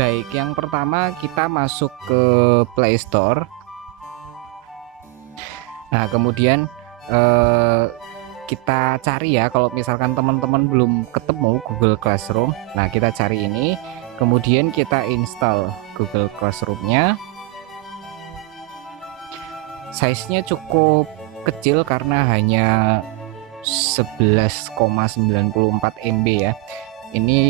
Baik, yang pertama kita masuk ke Play Store. Nah, kemudian eh, kita cari ya, kalau misalkan teman-teman belum ketemu Google Classroom. Nah, kita cari ini, kemudian kita install Google Classroom-nya. Size-nya cukup kecil karena hanya 11,94 MB ya. Ini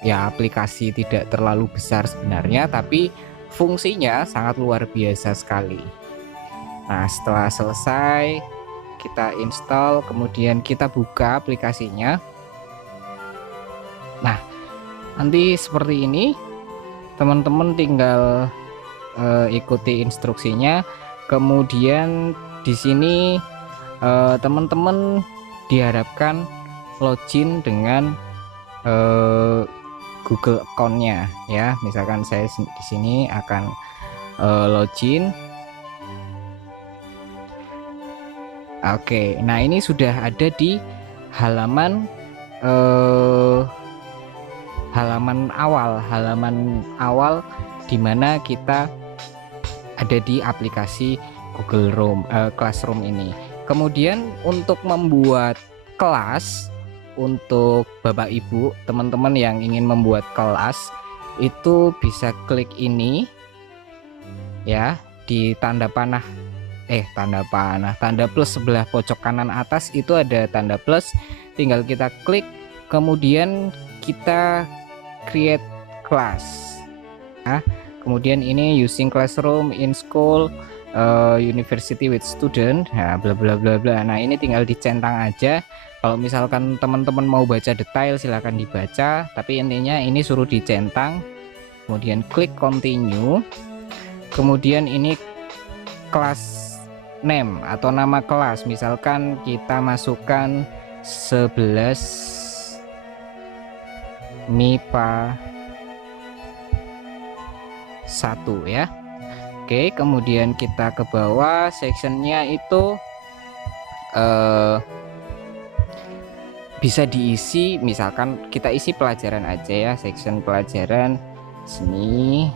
ya aplikasi tidak terlalu besar sebenarnya, tapi fungsinya sangat luar biasa sekali. Nah, setelah selesai kita install, kemudian kita buka aplikasinya. Nah, nanti seperti ini, teman-teman tinggal ikuti instruksinya. Kemudian di sini teman-teman diharapkan login dengan Google account-nya ya. Misalkan saya di sini akan login. Oke, nah ini sudah ada di halaman halaman awal di mana kita ada di aplikasi Google Classroom ini. Kemudian untuk membuat kelas, untuk Bapak Ibu teman-teman yang ingin membuat kelas, itu bisa klik ini ya, di tanda plus sebelah pojok kanan atas itu ada tanda plus, tinggal kita klik, kemudian kita create class. Nah, kemudian ini using classroom in school, university with student, nah bla bla bla bla. Nah, ini tinggal dicentang aja. Kalau misalkan teman-teman mau baca detail silahkan dibaca, tapi intinya ini suruh dicentang. Kemudian klik continue. Kemudian ini kelas name atau nama kelas, misalkan kita masukkan 11 MIPA 1 ya. Oke, kemudian kita ke bawah, sectionnya itu bisa diisi, misalkan kita isi pelajaran aja ya, section pelajaran seni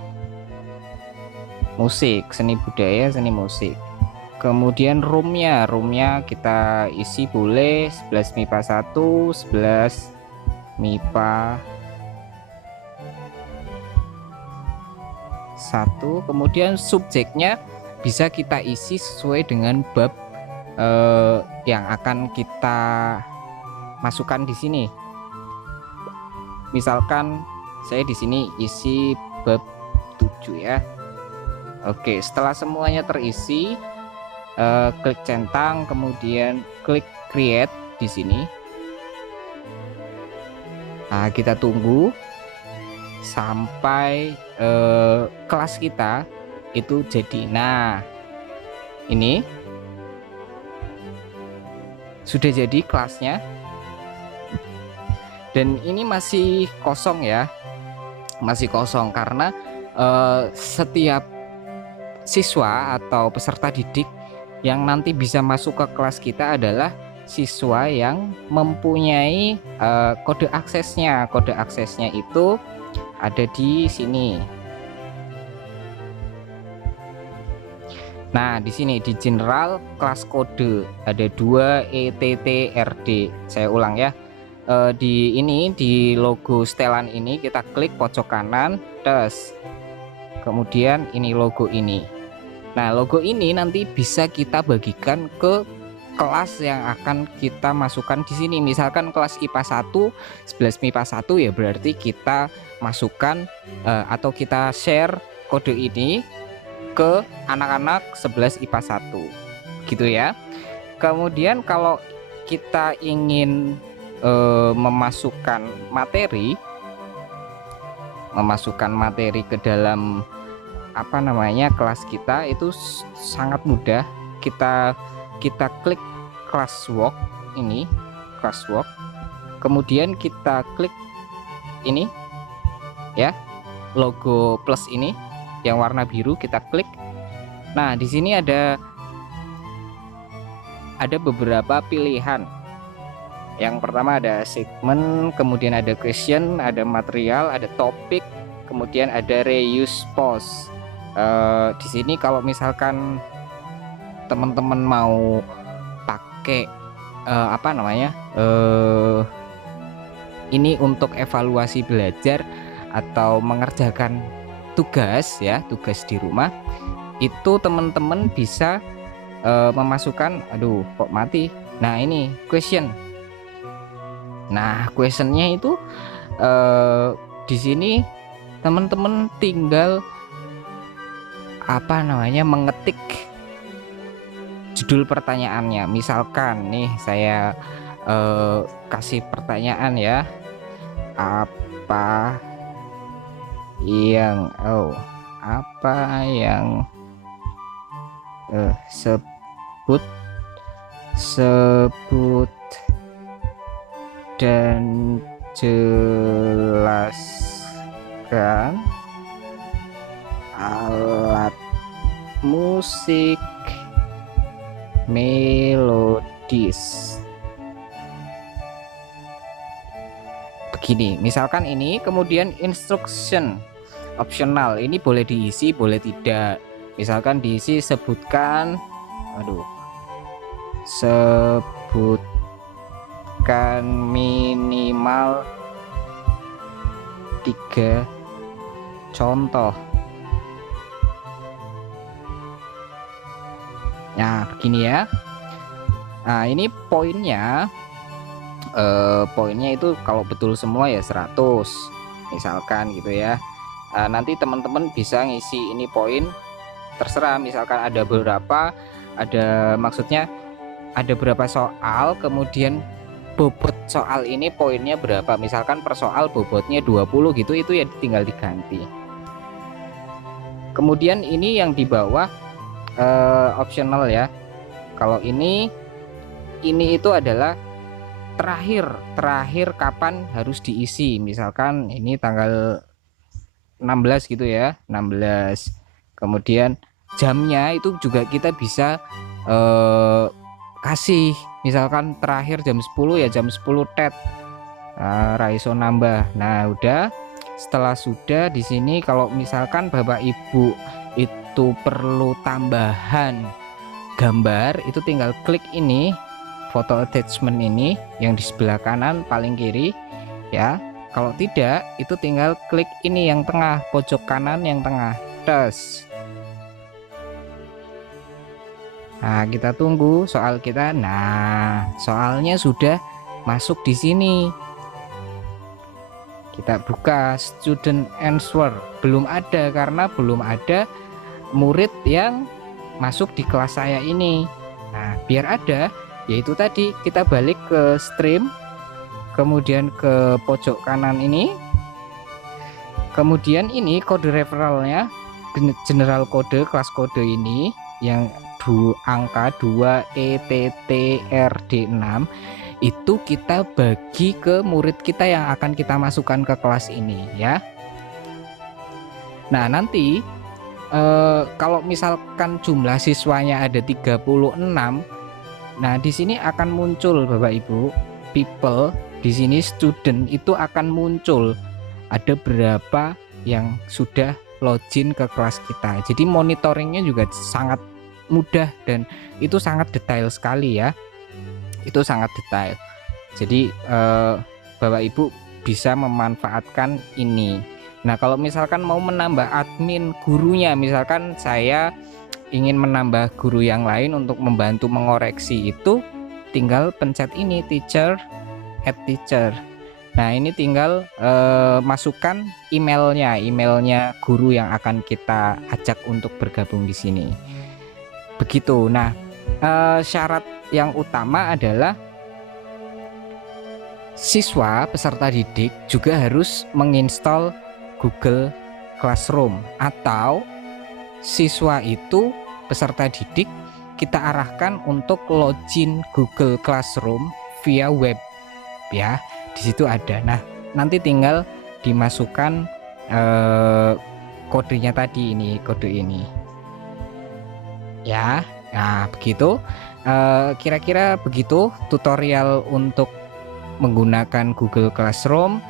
musik, seni budaya, seni musik. Kemudian roomnya kita isi boleh 11 MIPA 1, 11 MIPA 1. Kemudian subjeknya bisa kita isi sesuai dengan bab yang akan kita masukkan di sini. Misalkan saya di sini isi bab 7 ya. Oke, setelah semuanya terisi, klik centang, kemudian klik create di sini. Nah, kita tunggu sampai kelas kita itu jadi. Nah, ini sudah jadi kelasnya, dan ini masih kosong ya, masih kosong karena setiap siswa atau peserta didik yang nanti bisa masuk ke kelas kita adalah siswa yang mempunyai kode aksesnya. Kode aksesnya itu ada di sini. Nah, di sini di general kelas kode ada 2 ETTRD. Saya ulang ya. Di ini di logo setelan ini kita klik pojok kanan, tes. Kemudian ini logo ini. Nah, logo ini nanti bisa kita bagikan ke kelas yang akan kita masukkan di sini. Misalkan kelas IPA 1, 11 MIPA 1 ya, berarti kita masukkan atau kita share kode ini ke anak-anak 11 IPA 1 gitu ya. Kemudian kalau kita ingin memasukkan materi ke dalam kelas kita, itu sangat mudah. Kita klik classwork ini, classwork, kemudian kita klik ini ya, logo plus ini yang warna biru, kita klik. Nah, di sini ada beberapa pilihan. Yang pertama ada segmen, kemudian ada question, ada material, ada topik, kemudian ada reuse post. Di sini kalau misalkan teman-teman mau pakai ini untuk evaluasi belajar atau mengerjakan tugas ya, tugas di rumah, itu teman-teman bisa memasukkan, aduh kok mati. Nah ini question. Nah questionnya itu di sini teman-teman tinggal mengetik judul pertanyaannya. Misalkan nih saya kasih pertanyaan ya, apa yang sebut dan jelaskan alat musik melodis. Begini, misalkan ini, kemudian instruction optional, ini boleh diisi boleh tidak. Misalkan diisi sebutkan minimal 3 contoh. Nah begini ya. Nah ini poinnya itu kalau betul semua ya 100 misalkan gitu ya. Nanti teman-teman bisa ngisi ini poin terserah, misalkan ada berapa soal, kemudian bobot soal ini poinnya berapa, misalkan per soal bobotnya 20 gitu, itu ya tinggal diganti. Kemudian ini yang di bawah optional ya. Kalau ini itu adalah terakhir kapan harus diisi, misalkan ini tanggal 16 gitu ya, 16. Kemudian jamnya itu juga kita bisa kasih, misalkan terakhir jam 10 ya, jam 10 tet. Raiso nambah. Nah udah, setelah sudah di sini kalau misalkan Bapak Ibu itu perlu tambahan gambar, itu tinggal klik ini foto attachment ini yang di sebelah kanan paling kiri ya. Kalau tidak, itu tinggal klik ini yang tengah pojok kanan yang tengah, tes. Nah kita tunggu soal kita. Nah soalnya sudah masuk di sini. Kita buka student answer, belum ada karena belum ada murid yang masuk di kelas saya ini. Nah biar ada, yaitu tadi kita balik ke stream, kemudian ke pojok kanan ini, kemudian ini kode referralnya, general kode, kelas kode ini yang angka 2 ETTRD6 itu kita bagi ke murid kita yang akan kita masukkan ke kelas ini ya. Nah nanti kalau misalkan jumlah siswanya ada 36, nah di sini akan muncul Bapak Ibu, people di sini student itu akan muncul ada berapa yang sudah login ke kelas kita. Jadi monitoringnya juga sangat mudah dan itu sangat detail sekali ya. Itu sangat detail. Jadi Bapak Ibu bisa memanfaatkan ini. Nah kalau misalkan mau menambah admin gurunya, misalkan saya ingin menambah guru yang lain untuk membantu mengoreksi, itu tinggal pencet ini teacher, add teacher. Nah ini tinggal masukkan emailnya guru yang akan kita ajak untuk bergabung di sini. Begitu. Nah syarat yang utama adalah siswa peserta didik juga harus menginstal Google Classroom, atau siswa itu peserta didik kita arahkan untuk login Google Classroom via web ya. Di situ ada. Nah nanti tinggal dimasukkan kodenya tadi, ini kode ini ya. Nah begitu, kira-kira begitu tutorial untuk menggunakan Google Classroom.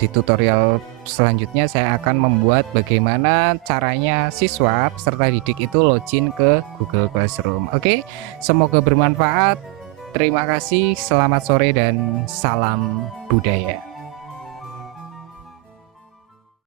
Di tutorial selanjutnya saya akan membuat bagaimana caranya siswa peserta didik itu login ke Google Classroom. Oke, semoga bermanfaat. Terima kasih, selamat sore dan salam budaya.